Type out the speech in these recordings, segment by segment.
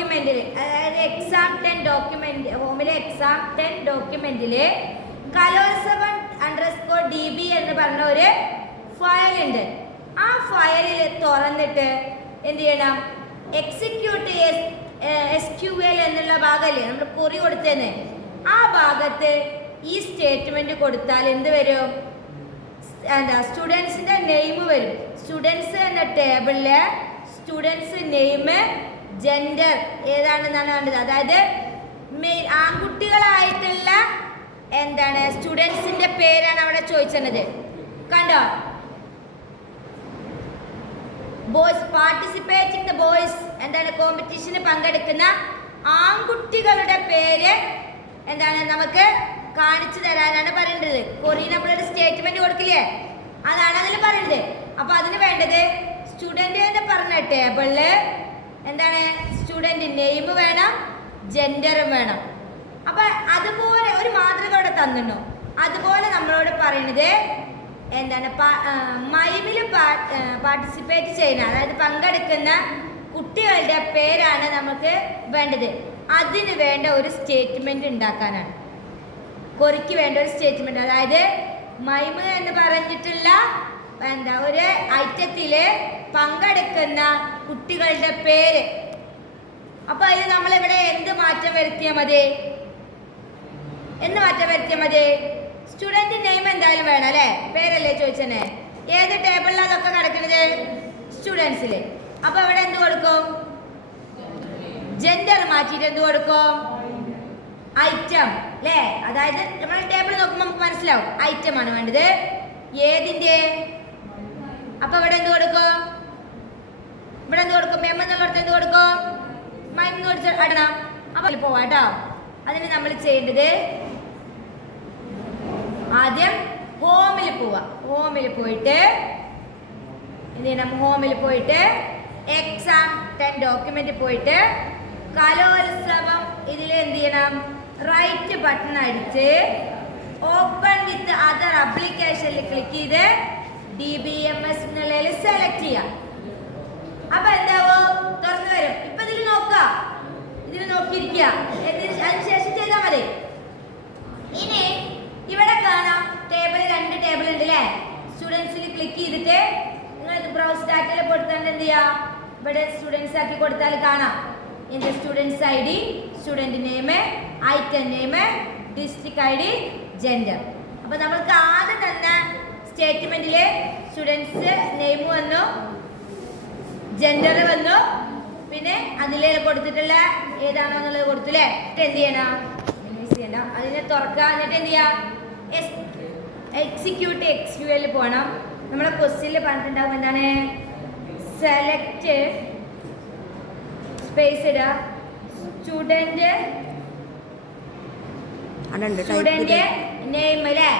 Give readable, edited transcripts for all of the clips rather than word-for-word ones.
ഡോക്യുമെന്റിൽ, അതായത് exam 10 document, ഹോമിലെ exam 10 ഡോക്യുമെന്റിൽ കലോത്സവം _DB എന്ന് പറഞ്ഞ ഒരു ഫയൽ ഉണ്ട്. ആ ഫയലിൽ തുറന്നിട്ട് എന്ത് ചെയ്യണം, എക്സിക്യൂട്ട് SQL എന്നുള്ള ഭാഗമല്ലേ നമ്മൾ കുറി കൊടുത്തതെന്ന്, ആ ഭാഗത്ത് ഈ സ്റ്റേറ്റ്മെന്റ് കൊടുത്താൽ എന്ത് വരും, എന്താ സ്റ്റുഡൻസിന്റെ നെയിം വരും. സ്റ്റുഡൻസ് എന്ന ടേബിളില് സ്റ്റുഡൻസ് നെയിം, ജെൻഡർ ഏതാണെന്നാണ് കണ്ടത്. അതായത് ആൺകുട്ടികളായിട്ടുള്ള എന്താണ് സ്റ്റുഡൻസിന്റെ പേരാണ് അവിടെ ചോദിച്ചത്. കണ്ടോ, ബോയ്സ് പാർട്ടിസിപ്പേറ്റിംഗ് ദ ബോയ്സ് എന്താണ് കോമ്പറ്റീഷന് പങ്കെടുക്കുന്ന ആൺകുട്ടികളുടെ പേര് എന്താണ് നമുക്ക് കാണിച്ചു തരാനാണ് പറയേണ്ടത്. കൊറിയൻ നമ്മളൊരു സ്റ്റേറ്റ്മെന്റ് കൊടുക്കില്ലേ, അതാണ് അതിൽ പറയുന്നത്. അപ്പൊ അതിന് വേണ്ടത് സ്റ്റുഡന്റ് എന്ന് പറഞ്ഞ ടേബിളില് എന്താണ് സ്റ്റുഡന്റ് നെയിം വേണം, ജെൻഡറും വേണം. അപ്പൊ അതുപോലെ ഒരു മാതൃക അവിടെ തന്നിട്ടുണ്ടോ, അതുപോലെ നമ്മളോട് പറയുന്നത് എന്താണ് മൈമിൽ പാർട്ടിസിപ്പേറ്റ് ചെയ്യുന്ന, അതായത് പങ്കെടുക്കുന്ന കുട്ടികളുടെ പേരാണ് നമുക്ക് വേണ്ടത്. അതിന് വേണ്ട ഒരു സ്റ്റേറ്റ്മെന്റ് ഉണ്ടാക്കാനാണ്, കൊറിക്ക് വേണ്ട ഒരു സ്റ്റേറ്റ്മെന്റ്. അതായത് മൈമ് എന്ന് പറഞ്ഞിട്ടുള്ള എന്താ ഒരു ഐറ്റത്തില് പങ്കെടുക്കുന്ന കുട്ടികളുടെ പേര്. അപ്പൊ അതിൽ നമ്മളിവിടെ എന്ത് മാറ്റം വരുത്തിയാൽ മതി, സ്റ്റുഡന്റ് നെയിം എന്തായാലും വേണം അല്ലെ, പേരല്ലേ ചോദിച്ചേ. ഏത് ടേബിളിലാണ് അതൊക്കെ കിടക്കുന്നത്, സ്റ്റുഡൻസിൽ. അപ്പൊ ഇവിടെ എന്ത് കൊടുക്കും, ജെൻഡർ മാറ്റിയിട്ട് എന്ത് കൊടുക്കും, ഐറ്റം അല്ലേ. അതായത് നമ്മൾ ടേബിൾ നോക്കുമ്പോൾ നമുക്ക് മനസ്സിലാവും ഐറ്റം ആണ് വേണ്ടത്, ഏതിന്റെ. അപ്പൊ ഇവിടെ എന്ത് കൊടുക്കും, എം എന്നുള്ളടത്ത് എന്ത് കൊടുക്കും, മൈം കൊടുത്ത് ഇടണം. അപ്പൊ പോവാട്ടോ. അതിന് നമ്മൾ ചെയ്യേണ്ടത് ആദ്യം ഹോമിൽ പോവാ. ഹോമിൽ പോയിട്ട് എന്ത് ചെയ്യണം, ഹോമിൽ പോയിട്ട് എക്സാം 10 ഡോക്യുമെന്റ് പോയിട്ട് കലോത്സവം ഇതിൽ എന്ത് ചെയ്യണം, റൈറ്റ് ബട്ടൺ അടിച്ച് ഓപ്പൺ വിത്ത് അതർ ആപ്ലിക്കേഷനിൽ ക്ലിക്ക് ചെയ്ത് DBMS എന്നുള്ളതിൽ സെലക്ട് ചെയ്യാം. അപ്പൊ എന്താവോ, തുറന്നു വരും. ഇപ്പൊ ഇതിൽ നോക്കുക, ഇതിൽ നോക്കിയിരിക്കുക, അതിനുശേഷം ചെയ്താൽ മതി. ഇനി ഇവിടെ കാണാം ടേബിൾ, 2 ടേബിൾ ഉണ്ട് അല്ലേ. സ്റ്റുഡൻസിൽ ക്ലിക്ക് ചെയ്തിട്ട് നിങ്ങൾ ബ്രൗസ് ഡാറ്റയിൽ കൊടുത്താൽ എന്ത് ചെയ്യാം, ഇവിടെ സ്റ്റുഡൻസ് ആക്കി കൊടുത്താൽ കാണാം എന്റെ students ID, student name, item name, district ID, gender. അപ്പൊ നമ്മൾക്ക് ആദ്യം തന്നെ സ്റ്റേറ്റ്മെന്റില് സ്റ്റുഡൻസ് നെയിം വന്നു, ജെൻഡർ വന്നു, പിന്നെ അതിൽ കൊടുത്തിട്ടുള്ള ഏതാണോ എന്നുള്ളത് കൊടുത്തില്ലേ. എന്ത് ചെയ്യണം, അതിനെ തുറക്കുക. എന്നിട്ട് എന്ത് ചെയ്യാം, എക്സിക്യൂട്ട് SQL പോകണം. നമ്മുടെ ക്വസ്റ്റ്യനിൽ പറഞ്ഞിട്ടുണ്ടാവും എന്താണ്, സെലക്ട് സ്പേസ് ഇടുക, സ്റ്റുഡന്റ് നെയിം അല്ലേ,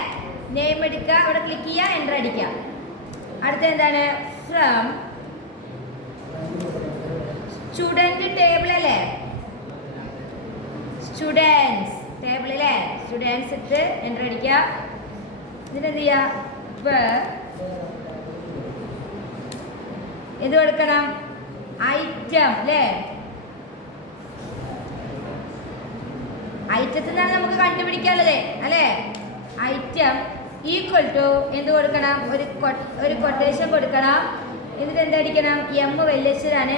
നെയിം എടുക്കുക, അവിടെ ക്ലിക്ക് ചെയ്യുക, എൻ്റർ അടിക്കുക. അടുത്ത എന്താണ്, ഫ്രം സ്റ്റുഡന്റ് ടേബിൾ അല്ലേ, സ്റ്റുഡൻസ് ടേബിൾ അല്ലേ, സ്റ്റുഡൻസ് ഇട്ട് എൻ്റർ അടിക്കുക. ഇതിനെന്ത് ചെയ്യുക, ഇത് കൊടുക്കണം, ഐറ്റം അല്ലേ. ഐറ്റത്തിൽ നിന്നാണ് നമുക്ക് കണ്ടുപിടിക്കാനുള്ളത് അല്ലേ. ഐറ്റം ഈക്വൽ ടു എന്ത് കൊടുക്കണം, ഒരു കൊട്ടേഷൻ കൊടുക്കണം. എന്നിട്ട് എന്തടിക്കണം, M വലിയതാണ്,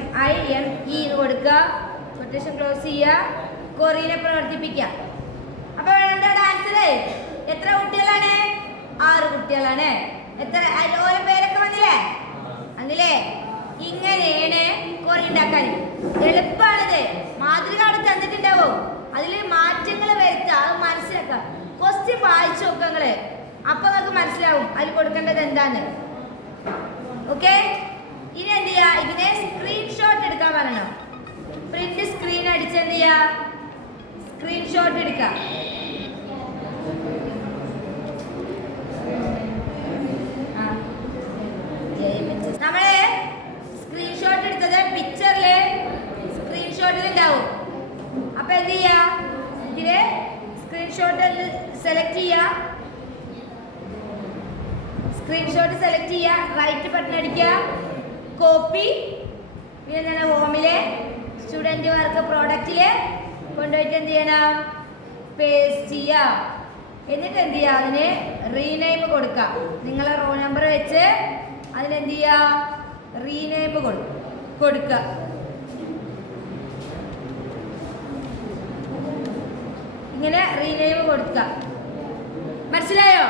MIME എന്ന് കൊടുക്കുക, കൊട്ടേഷൻ ക്ലോസ് ചെയ്യുക, കൊറിയനെ പ്രവർത്തിപ്പിക്കുക. അപ്പൊ എന്താണ് ആൻസർ, എത്ര കുട്ടികളാണ്, 6 കുട്ടികളാണ്. എത്ര ഓരോ പേരൊക്കെ വന്നില്ലേ. ഇങ്ങനെയാണ് കൊറി ഉണ്ടാക്കാൻ. എളുപ്പമാണിത്, മാതൃക അവിടെ തന്നിട്ടുണ്ടാവും, അതിൽ മാറ്റങ്ങൾ വരുത്തുക, അത് മനസ്സിലാക്കുക. ക്വസ്റ്റ്യൻ വായിച്ചു നോക്കുക, അപ്പൊ നമുക്ക് മനസ്സിലാവും അതിൽ കൊടുക്കേണ്ടത് എന്താന്ന്. ഓക്കെ, ഇനി എന്ത് ചെയ്യാ, ഇതിനെ സ്ക്രീൻഷോട്ട് എടുക്കാൻ പറയണം. പ്രിന്റ് സ്ക്രീൻ അടിച്ച് എന്ത് ചെയ്യാ, സ്ക്രീൻഷോട്ട് എടുക്കാം. നമ്മള് സ്ക്രീൻഷോട്ട് എടുത്തത് പിക്ചറില് സ്ക്രീൻഷോട്ടിൽ ഉണ്ടാവും. അപ്പൊ എന്ത് ചെയ്യാ, ഇതില് സ്ക്രീൻഷോട്ട് സെലക്ട് ചെയ്യാ, സ്ക്രീൻഷോട്ട് സെലക്ട് ചെയ്യുക, റൈറ്റ് ബട്ടൺ അടിക്കുക, കോപ്പി, പിന്നെ എന്താണ് ഹോമിലെ സ്റ്റുഡൻറ് വർക്ക് പ്രോഡക്റ്റിൽ കൊണ്ടുപോയിട്ട് എന്ത് ചെയ്യണം? പേസ്റ്റ് ചെയ്യാം. എന്നിട്ട് എന്ത് ചെയ്യുക? അതിന് റീനെയിം കൊടുക്കാം. നിങ്ങളെ റോൾ നമ്പർ വെച്ച് അതിനെന്ത് ചെയ്യുക? റീനെയിം കൊടുക്കുക. ഇങ്ങനെ റീനെയിം കൊടുക്കുക. മനസ്സിലായോ?